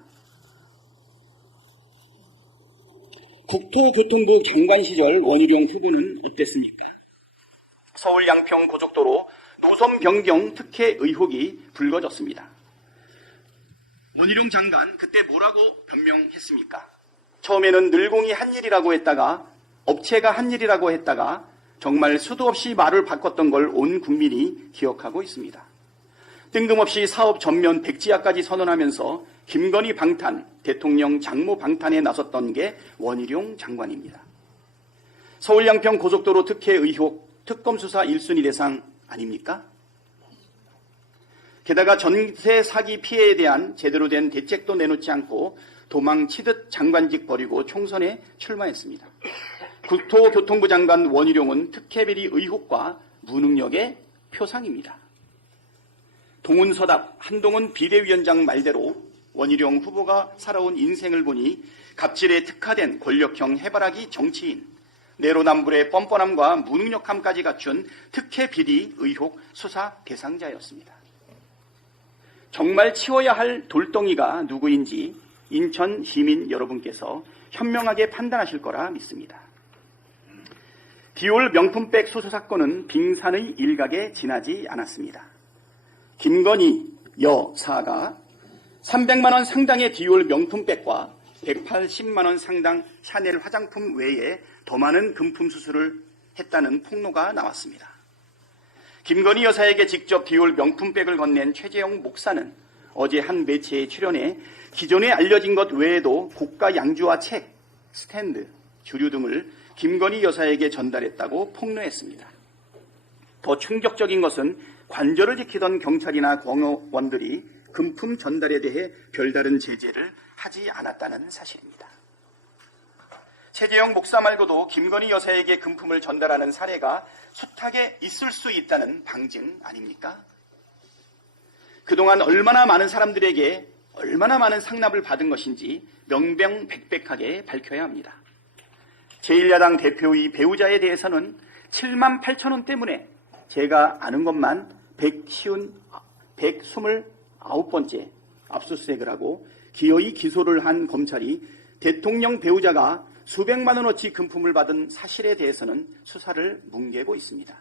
국토교통부 장관 시절 원희룡 후보는 어땠습니까? 서울 양평 고속도로 노선 변경 특혜 의혹이 불거졌습니다. 원희룡 장관 그때 뭐라고 변명했습니까? 처음에는 늘공이 한 일이라고 했다가 업체가 한 일이라고 했다가 정말 수도 없이 말을 바꿨던 걸 온 국민이 기억하고 있습니다. 뜬금없이 사업 전면 백지화까지 선언하면서 김건희 방탄, 대통령 장모 방탄에 나섰던 게 원희룡 장관입니다. 서울 양평 고속도로 특혜 의혹 특검 수사 1순위 대상 아닙니까? 게다가 전세 사기 피해에 대한 제대로 된 대책도 내놓지 않고 도망치듯 장관직 버리고 총선에 출마했습니다. 국토교통부 장관 원희룡은 특혜비리 의혹과 무능력의 표상입니다. 동훈서답 한동훈 비대위원장 말대로 원희룡 후보가 살아온 인생을 보니 갑질에 특화된 권력형 해바라기 정치인, 내로남불의 뻔뻔함과 무능력함까지 갖춘 특혜비리 의혹 수사 대상자였습니다. 정말 치워야 할 돌덩이가 누구인지 인천 시민 여러분께서 현명하게 판단하실 거라 믿습니다. 디올 명품백 수수 사건은 빙산의 일각에 지나지 않았습니다. 김건희 여사가 300만 원 상당의 디올 명품백과 180만 원 상당 샤넬 화장품 외에 더 많은 금품 수수를 했다는 폭로가 나왔습니다. 김건희 여사에게 직접 디올 명품백을 건넨 최재형 목사는 어제 한 매체에 출연해 기존에 알려진 것 외에도 고가 양주와 책, 스탠드, 주류 등을 김건희 여사에게 전달했다고 폭로했습니다. 더 충격적인 것은 관절을 지키던 경찰이나 공무원들이 금품 전달에 대해 별다른 제재를 하지 않았다는 사실입니다. 최재형 목사 말고도 김건희 여사에게 금품을 전달하는 사례가 숱하게 있을 수 있다는 방증 아닙니까? 그동안 얼마나 많은 사람들에게 얼마나 많은 상납을 받은 것인지 명명백백하게 밝혀야 합니다. 제1야당 대표의 배우자에 대해서는 7만 8천 원 때문에 제가 아는 것만 129번째 압수수색을 하고 기어이 기소를 한 검찰이 대통령 배우자가 수백만 원어치 금품을 받은 사실에 대해서는 수사를 뭉개고 있습니다.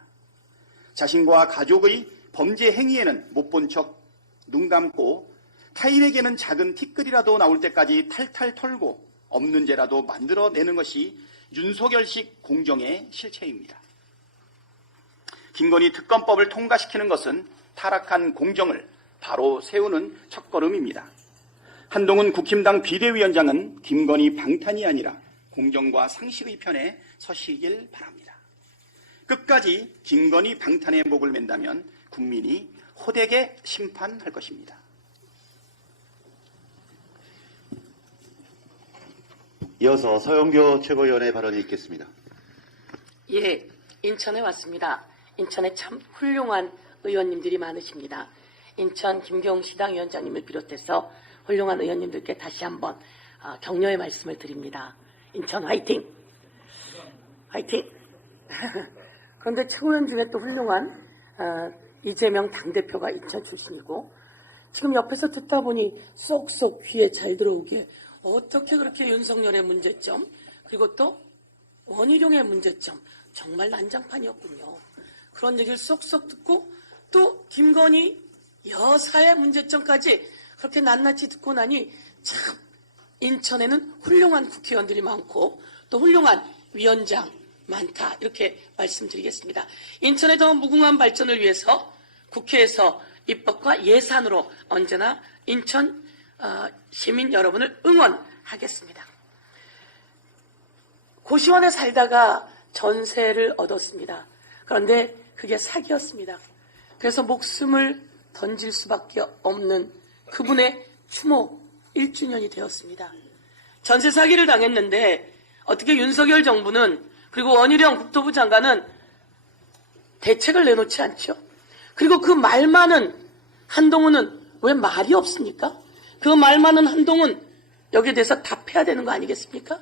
자신과 가족의 범죄 행위에는 못 본 척 눈 감고 타인에게는 작은 티끌이라도 나올 때까지 탈탈 털고 없는 죄라도 만들어내는 것이 윤석열식 공정의 실체입니다. 김건희 특검법을 통과시키는 것은 타락한 공정을 바로 세우는 첫걸음입니다. 한동훈 국힘당 비대위원장은 김건희 방탄이 아니라 공정과 상식의 편에 서시길 바랍니다. 끝까지 김건희 방탄의 목을 맨다면 국민이 호되게 심판할 것입니다. 이어서 서영교 최고위원의 발언이 있겠습니다. 예, 인천에 왔습니다. 인천에 참 훌륭한 의원님들이 많으십니다. 인천 김경시당 위원장님을 비롯해서 훌륭한 의원님들께 다시 한번 격려의 말씀을 드립니다. 인천 화이팅! 화이팅! 그런데 최고위원 중에 또 훌륭한 이재명 당대표가 인천 출신이고 지금 옆에서 듣다 보니 쏙쏙 귀에 잘 들어오게 어떻게 그렇게 윤석열의 문제점 그리고 또 원희룡의 문제점 정말 난장판이었군요. 그런 얘기를 쏙쏙 듣고 또 김건희 여사의 문제점까지 그렇게 낱낱이 듣고 나니 참 인천에는 훌륭한 국회의원들이 많고 또 훌륭한 위원장 많다 이렇게 말씀드리겠습니다. 인천의 더 무궁한 발전을 위해서 국회에서 입법과 예산으로 언제나 인천 시민 여러분을 응원하겠습니다. 고시원에 살다가 전세를 얻었습니다. 그런데 그게 사기였습니다. 그래서 목숨을 던질 수밖에 없는 그분의 추모 1주년이 되었습니다. 전세 사기를 당했는데 어떻게 윤석열 정부는 그리고 원희룡 국토부 장관은 대책을 내놓지 않죠. 그리고 그 말 많은 한동훈은 왜 말이 없습니까? 그 말 많은 한동훈 여기에 대해서 답해야 되는 거 아니겠습니까?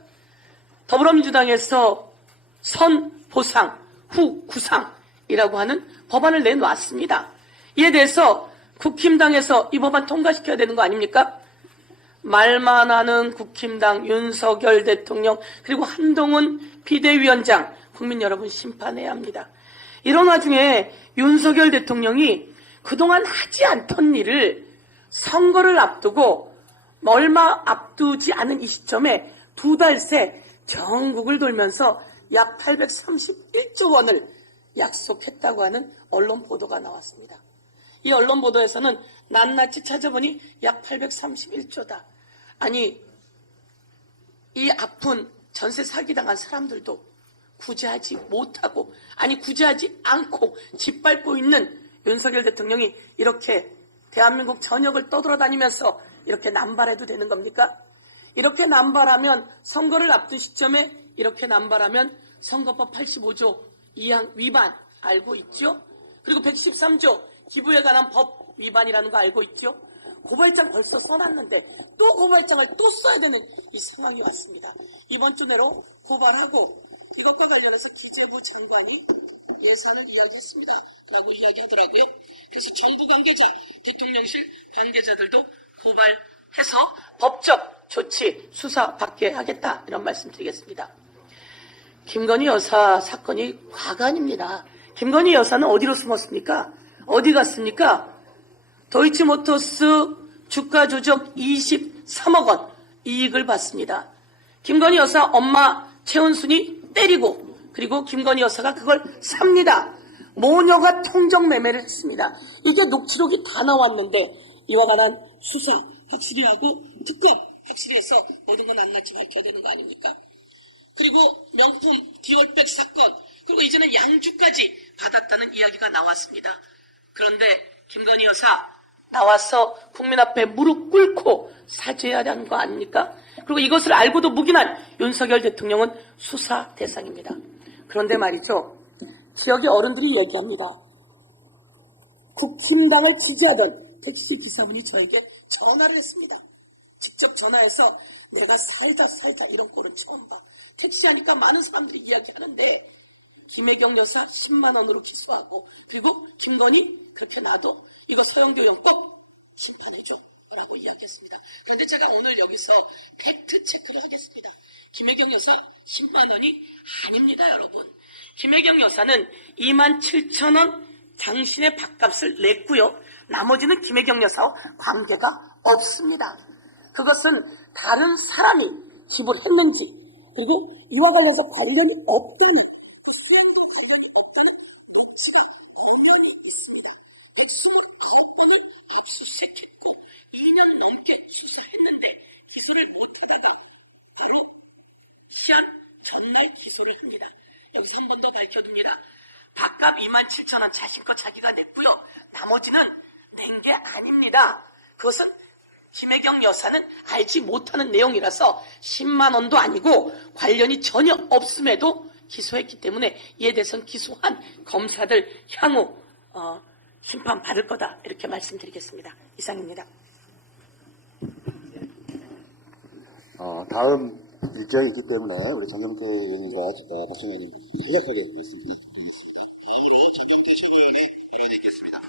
더불어민주당에서 선 보상, 후 구상이라고 하는 법안을 내놓았습니다. 이에 대해서 국힘당에서 이 법안 통과시켜야 되는 거 아닙니까? 말만 하는 국힘당 윤석열 대통령 그리고 한동훈 비대위원장 국민 여러분 심판해야 합니다. 이런 와중에 윤석열 대통령이 그동안 하지 않던 일을 선거를 앞두고 얼마 앞두지 않은 이 시점에 2달 새 전국을 돌면서 약 831조 원을 약속했다고 하는 언론 보도가 나왔습니다. 이 언론 보도에서는 낱낱이 찾아보니 약 831조다. 아니 이 아픈 전세 사기당한 사람들도 구제하지 못하고 아니 구제하지 않고 짓밟고 있는 윤석열 대통령이 이렇게 대한민국 전역을 떠돌아다니면서 이렇게 남발해도 되는 겁니까? 이렇게 남발하면 선거를 앞둔 시점에 이렇게 남발하면 선거법 85조 2항 위반 알고 있죠? 그리고 113조 기부에 관한 법 위반이라는 거 알고 있죠? 고발장 벌써 써놨는데 또 고발장을 또 써야 되는 이 상황이 왔습니다. 이번 주 내로 고발하고 이것과 관련해서 기재부 장관이 예산을 이야기했습니다. 라고 이야기하더라고요. 그래서 정부 관계자, 대통령실 관계자들도 고발해서 법적 조치 수사받게 하겠다. 이런 말씀 드리겠습니다. 김건희 여사 사건이 과간입니다. 김건희 여사는 어디로 숨었습니까? 어디 갔습니까? 도이치모터스 주가 조작 23억 원 이익을 받습니다. 김건희 여사 엄마 최은순이 때리고 그리고 김건희 여사가 그걸 삽니다. 모녀가 통정 매매를 했습니다. 이게 녹취록이 다 나왔는데 이와 관한 수사 확실히 하고 특검 확실히 해서 모든 건 낱낱이 밝혀야 되는 거 아닙니까? 그리고 명품 디올백 사건 그리고 이제는 양주까지 받았다는 이야기가 나왔습니다. 그런데 김건희 여사 나와서 국민 앞에 무릎 꿇고 사죄해야 하는 거 아닙니까? 그리고 이것을 알고도 묵인한 윤석열 대통령은 수사 대상입니다. 그런데 말이죠. 지역의 어른들이 얘기합니다. 국힘당을 지지하던 택시 기사분이 저에게 전화를 했습니다. 직접 전화해서 내가 살다 이런 꼴은 처음 봐. 택시 하니까 많은 사람들이 이야기하는데 김혜경 여사 10만 원으로 기소하고 그리고 김건희 그렇게 놔둬. 이거 서영교연법 심판해줘 라고 이야기했습니다. 그런데 제가 오늘 여기서 팩트 체크를 하겠습니다. 김혜경 여사 10만 원이 아닙니다, 여러분. 김혜경 여사는 27,000원 당신의 밥값을 냈고요. 나머지는 김혜경 여사와 관계가 없습니다. 그것은 다른 사람이 지불했는지 그리고 이와 관련해서 관련이 없다는 수행과 관련이 없다는 녹취가 분명히 있습니다. 129건을 압수수색했고 2년 넘게 수사했는데 기소를 못하다가 바로 시한 전날 기소를 합니다. 여기서 한 번 더 밝혀둡니다. 밥값 27,000원 자신껏 자기가 냈고요. 나머지는 낸 게 아닙니다. 그것은 김혜경 여사는 알지 못하는 내용이라서 10만 원도 아니고 관련이 전혀 없음에도 기소했기 때문에 이에 대해서는 기소한 검사들 향후 심판받을 거다 이렇게 말씀드리겠습니다. 이상입니다. 다음 일정이 있기 때문에 우리 장경태 의원과 박정현 의원님 간략하게 말씀드리겠습니다. 다음으로 장경태 최고위원이 발언이 있겠습니다.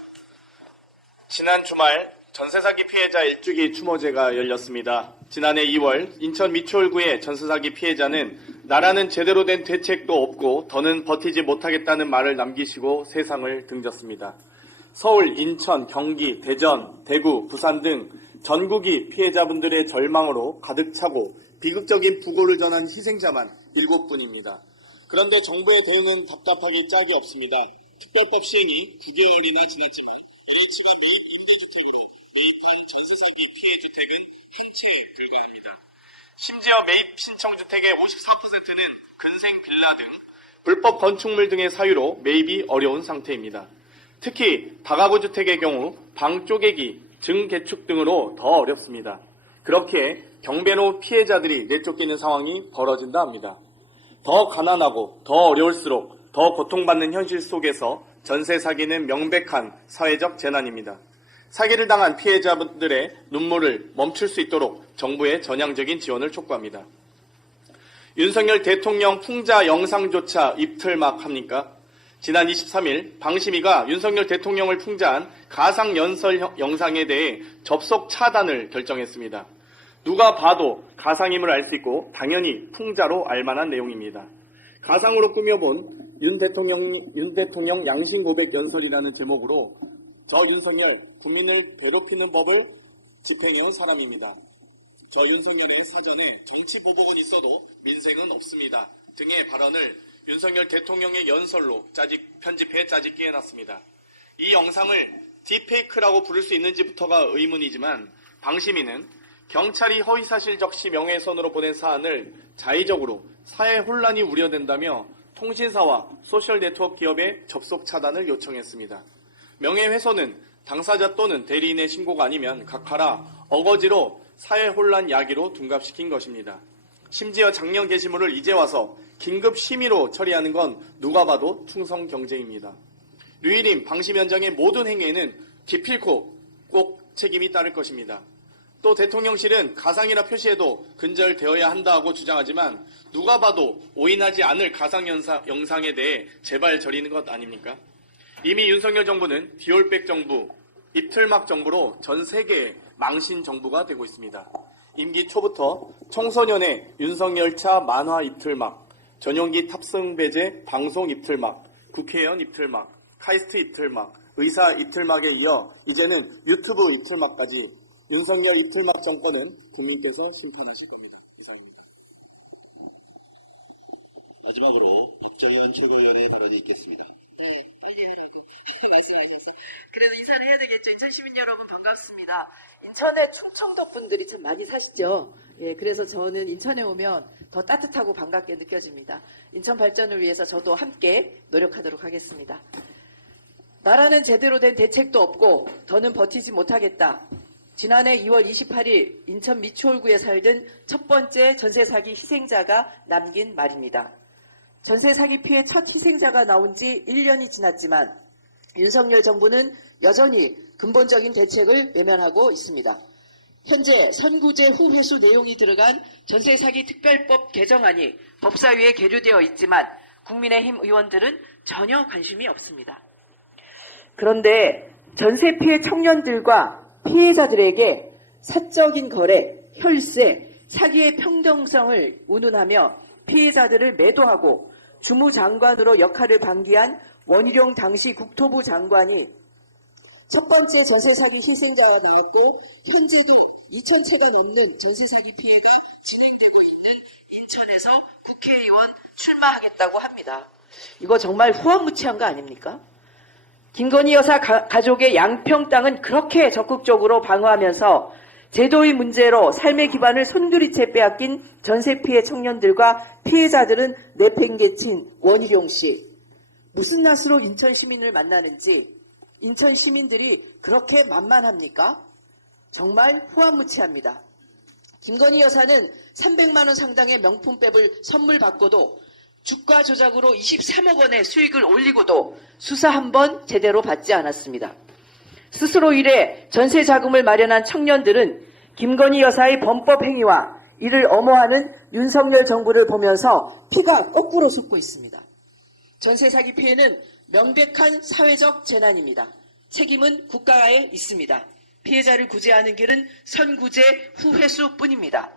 지난 주말 전세사기 피해자 일주기 추모제가 열렸습니다. 지난해 2월 인천 미추홀구의 전세사기 피해자는 나라는 제대로 된 대책도 없고 더는 버티지 못하겠다는 말을 남기시고 세상을 등졌습니다. 서울, 인천, 경기, 대전, 대구, 부산 등 전국이 피해자분들의 절망으로 가득 차고 비극적인 부고를 전한 희생자만 7분입니다. 그런데 정부의 대응은 답답하기 짝이 없습니다. 특별법 시행이 9개월이나 지났지만 H가 매입 임대주택으로 매입한 전세사기 피해 주택은 한 채에 불과합니다. 심지어 매입 신청 주택의 54%는 근생 빌라 등 불법 건축물 등의 사유로 매입이 어려운 상태입니다. 특히 다가구 주택의 경우 방 쪼개기, 증 개축 등으로 더 어렵습니다. 그렇게 경배로 피해자들이 내쫓기는 상황이 벌어진다 합니다. 더 가난하고 더 어려울수록 더 고통받는 현실 속에서 전세 사기는 명백한 사회적 재난입니다. 사기를 당한 피해자분들의 눈물을 멈출 수 있도록 정부의 전향적인 지원을 촉구합니다. 윤석열 대통령 풍자 영상조차 입틀막 합니까? 지난 23일 방심위가 윤석열 대통령을 풍자한 가상 연설 영상에 대해 접속 차단을 결정했습니다. 누가 봐도 가상임을 알 수 있고 당연히 풍자로 알만한 내용입니다. 가상으로 꾸며본 윤 대통령 양심 고백 연설이라는 제목으로 저 윤석열 국민을 괴롭히는 법을 집행해온 사람입니다. 저 윤석열의 사전에 정치 보복은 있어도 민생은 없습니다 등의 발언을 윤석열 대통령의 연설로 편집해 짜집기 해놨습니다. 이 영상을 딥페이크라고 부를 수 있는지부터가 의문이지만 방심위는 경찰이 허위사실 적시 명예훼손으로 보낸 사안을 자의적으로 사회 혼란이 우려된다며 통신사와 소셜네트워크 기업의 접속 차단을 요청했습니다. 명예훼손은 당사자 또는 대리인의 신고가 아니면 각하라 어거지로 사회 혼란 야기로 둔갑시킨 것입니다. 심지어 작년 게시물을 이제 와서 긴급 심의로 처리하는 건 누가 봐도 충성 경쟁입니다. 류일임 방심위원장의 모든 행위에는 기필코 꼭 책임이 따를 것입니다. 또 대통령실은 가상이라 표시해도 근절되어야 한다고 주장하지만 누가 봐도 오인하지 않을 가상 영상에 대해 제발 저리는 것 아닙니까? 이미 윤석열 정부는 디올백 정부, 입틀막 정부로 전 세계의 망신 정부가 되고 있습니다. 임기 초부터 청소년의 윤석열차 만화 입틀막, 전용기 탑승 배제 방송 입틀막, 국회의원 입틀막, 카이스트 입틀막, 의사 입틀막에 이어 이제는 유튜브 입틀막까지 윤석열 입틀막 정권은 국민께서 심판하실 겁니다. 이상입니다. 마지막으로 박정현 최고위원의 발언이 있겠습니다. 예, 빨리 하라고 말씀하셔서. 그래도 인사를 해야 되겠죠. 인천 시민 여러분 반갑습니다. 인천에 충청도 분들이 참 많이 사시죠. 예, 그래서 저는 인천에 오면 더 따뜻하고 반갑게 느껴집니다. 인천 발전을 위해서 저도 함께 노력하도록 하겠습니다. 나라는 제대로 된 대책도 없고 더는 버티지 못하겠다. 지난해 2월 28일 인천 미추홀구에 살던 첫 번째 전세 사기 희생자가 남긴 말입니다. 전세 사기 피해 첫 희생자가 나온 지 1년이 지났지만 윤석열 정부는 여전히 근본적인 대책을 외면하고 있습니다. 현재 선구제 후 회수 내용이 들어간 전세 사기 특별법 개정안이 법사위에 계류되어 있지만 국민의힘 의원들은 전혀 관심이 없습니다. 그런데 전세 피해 청년들과 피해자들에게 사적인 거래, 혈세, 사기의 평등성을 운운하며 피해자들을 매도하고 주무장관으로 역할을 방기한 원희룡 당시 국토부 장관이 첫 번째 전세 사기 희생자가 나왔고 현재도 2,000채가 넘는 전세 사기 피해가 진행되고 있는 인천에서 국회의원 출마하겠다고 합니다. 이거 정말 후한무치한 거 아닙니까? 김건희 여사 가족의 양평 땅은 그렇게 적극적으로 방어하면서 제도의 문제로 삶의 기반을 손두리째 빼앗긴 전세 피해 청년들과 피해자들은 내팽개친 원희룡 씨. 무슨 낯으로 인천 시민을 만나는지 인천 시민들이 그렇게 만만합니까? 정말 후한무치합니다. 김건희 여사는 300만 원 상당의 명품백을 선물 받고도 주가 조작으로 23억 원의 수익을 올리고도 수사 한 번 제대로 받지 않았습니다. 스스로 일해 전세 자금을 마련한 청년들은 김건희 여사의 범법 행위와 이를 엄호하는 윤석열 정부를 보면서 피가 거꾸로 솟고 있습니다. 전세 사기 피해는 명백한 사회적 재난입니다. 책임은 국가에 있습니다. 피해자를 구제하는 길은 선구제 후회수뿐입니다.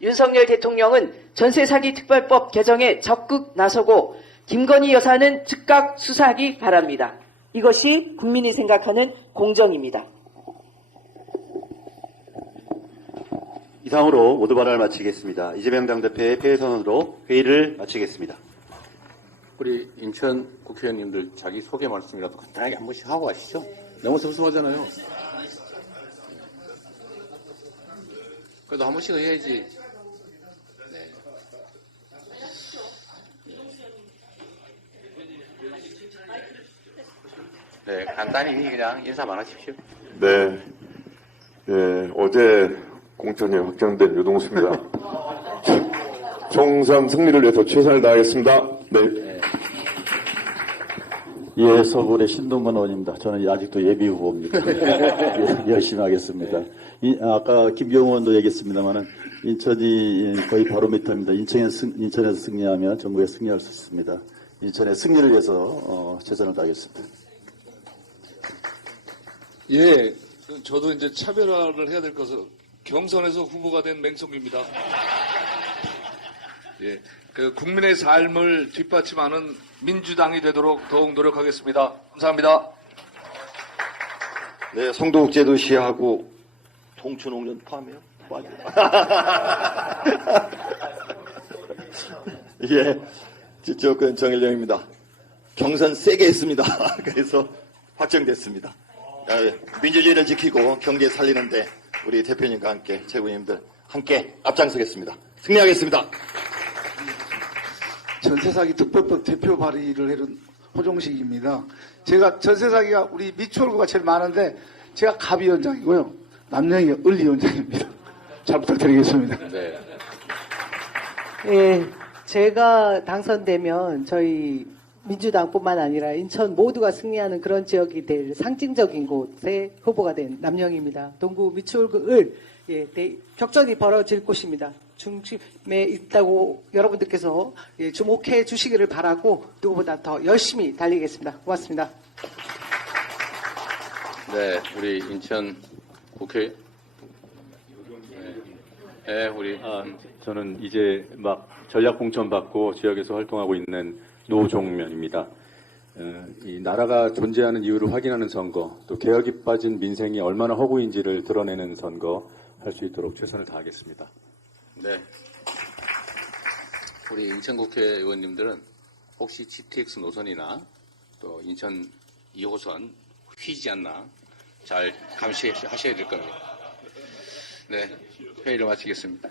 윤석열 대통령은 전세 사기 특별법 개정에 적극 나서고 김건희 여사는 즉각 수사하기 바랍니다. 이것이 국민이 생각하는 공정입니다. 이상으로 모두 발언을 마치겠습니다. 이재명 당대표의 폐회 선언으로 회의를 마치겠습니다. 우리 인천 국회의원님들 자기 소개 말씀이라도 간단하게 한 번씩 하고 가시죠. 너무 섭섭하잖아요. 그래도 한 번씩 해야지. 네, 간단히 그냥 인사만 하십시오. 네, 어제 공천이 확정된 유동수입니다. 총선 승리를 위해서 최선을 다하겠습니다. 네. 예, 서울의 신동건 의원입니다. 저는 아직도 예비 후보입니다. 열심히 하겠습니다. 아까 김경호 의원도 얘기했습니다만은 인천이 거의 바로미터입니다. 인천에서 승리하면 전국에 승리할 수 있습니다. 인천의 승리를 위해서 최선을 다하겠습니다. 예, 저도 이제 차별화를 해야 될 것은 경선에서 후보가 된 맹성규입니다. 예, 그 국민의 삶을 뒷받침하는 민주당이 되도록 더욱 노력하겠습니다. 감사합니다. 네, 성동국제도 시하고 동춘홍련 포함해요? 예, 지적은 정일령입니다. 경선 세게 했습니다. 그래서 확정됐습니다. 민주주의를 지키고 경제 살리는데 우리 대표님과 함께 최고위원님들 함께 앞장서겠습니다. 승리하겠습니다. 전세사기 특별법 대표 발의를 해준 호종식입니다. 제가 전세사기가 우리 미추홀구가 제일 많은데 제가 갑위원장이고요. 남영이 을위원장입니다. 잘 부탁드리겠습니다. 네. 예, 제가 당선되면 저희 민주당뿐만 아니라 인천 모두가 승리하는 그런 지역이 될 상징적인 곳에 후보가 된 남영입니다. 동구 미추홀구 을 격전이 벌어질 곳입니다. 중심에 있다고 여러분들께서 주목해 주시기를 바라고 누구보다 더 열심히 달리겠습니다. 고맙습니다. 네, 우리 인천 국회 우리 저는 이제 막 전략 공천 받고 지역에서 활동하고 있는 노종면입니다. 이 나라가 존재하는 이유를 확인하는 선거, 또 개혁이 빠진 민생이 얼마나 허구인지를 드러내는 선거 할 수 있도록 최선을 다하겠습니다. 네. 우리 인천 국회의원님들은 혹시 GTX 노선이나 또 인천 2호선 휘지 않나 잘 감시하셔야 될 겁니다. 네, 회의를 마치겠습니다.